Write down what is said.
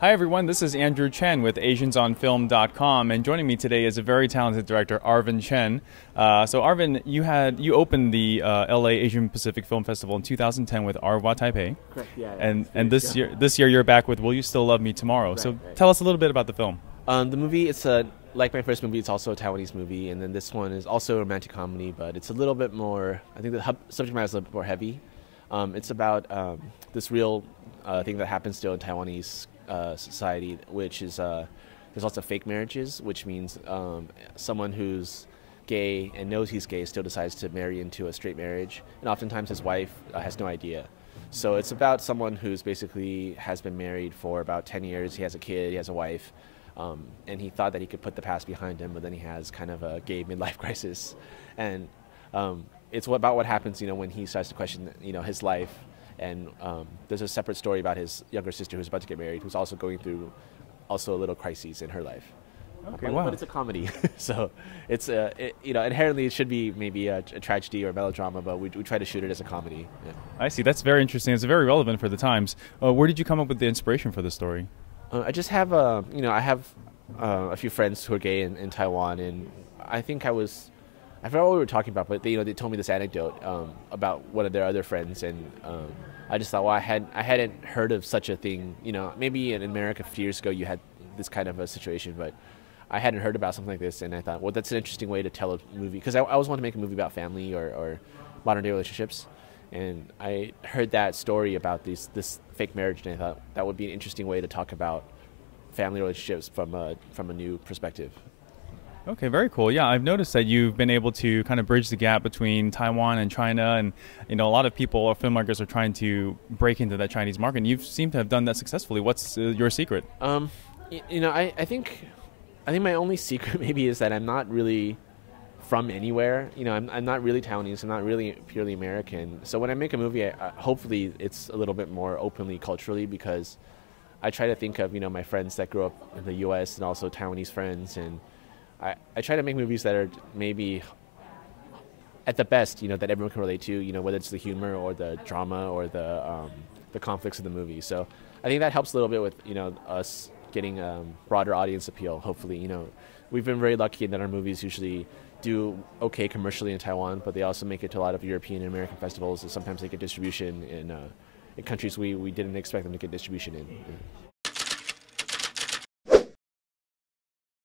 Hi everyone, this is Andrew Chen with AsiansOnFilm.com, and joining me today is a very talented director, Arvin Chen. So Arvin, you opened the LA Asian Pacific Film Festival in 2010 with Arwa Taipei. Correct. Yeah. And this year you're back with Will You Still Love Me Tomorrow. Right, So right. tell us a little bit about the film. The movie, it's like my first movie. It's also a Taiwanese movie, and then this one is also a romantic comedy, but it's a little bit more. I think the subject matter is a little bit more heavy. It's about this real thing that happens still in Taiwanese society, which is there's lots of fake marriages, which means someone who's gay and knows he's gay still decides to marry into a straight marriage, and oftentimes his wife has no idea. So it's about someone who's basically has been married for about 10 years. He has a kid, he has a wife, and he thought that he could put the past behind him, but then he has kind of a gay midlife crisis, and it's about what happens, when he starts to question, his life. And there's a separate story about his younger sister who's about to get married, who's also going through also a little crises in her life. Okay, wow. But it's a comedy, so it's inherently it should be maybe a tragedy or a melodrama, but we try to shoot it as a comedy. Yeah. I see. That's very interesting. It's very relevant for the times. Where did you come up with the inspiration for the story? I just have I have a few friends who are gay in Taiwan, and I think I forgot what we were talking about, but they told me this anecdote about one of their other friends, and I just thought, well, I hadn't heard of such a thing. Maybe in America a few years ago you had this kind of a situation, but I hadn't heard about something like this, and I thought, well, that's an interesting way to tell a movie, because I always wanted to make a movie about family or modern day relationships, and I heard that story about this fake marriage, and I thought that would be an interesting way to talk about family relationships from a new perspective. Okay, very cool. Yeah, I've noticed that you've been able to kind of bridge the gap between Taiwan and China, and a lot of people or filmmakers are trying to break into that Chinese market. And you seem to have done that successfully. What's your secret? I think my only secret maybe is that I'm not really from anywhere. I'm not really Taiwanese. I'm not really purely American. So when I make a movie, hopefully it's a little bit more openly culturally, because I try to think of my friends that grew up in the U.S. and also Taiwanese friends, and I try to make movies that are maybe, at the best, that everyone can relate to, whether it's the humor or the drama or the conflicts of the movie. So I think that helps a little bit with, us getting broader audience appeal, hopefully. We've been very lucky in that our movies usually do okay commercially in Taiwan, but they also make it to a lot of European and American festivals, and sometimes they get distribution in countries we didn't expect them to get distribution in.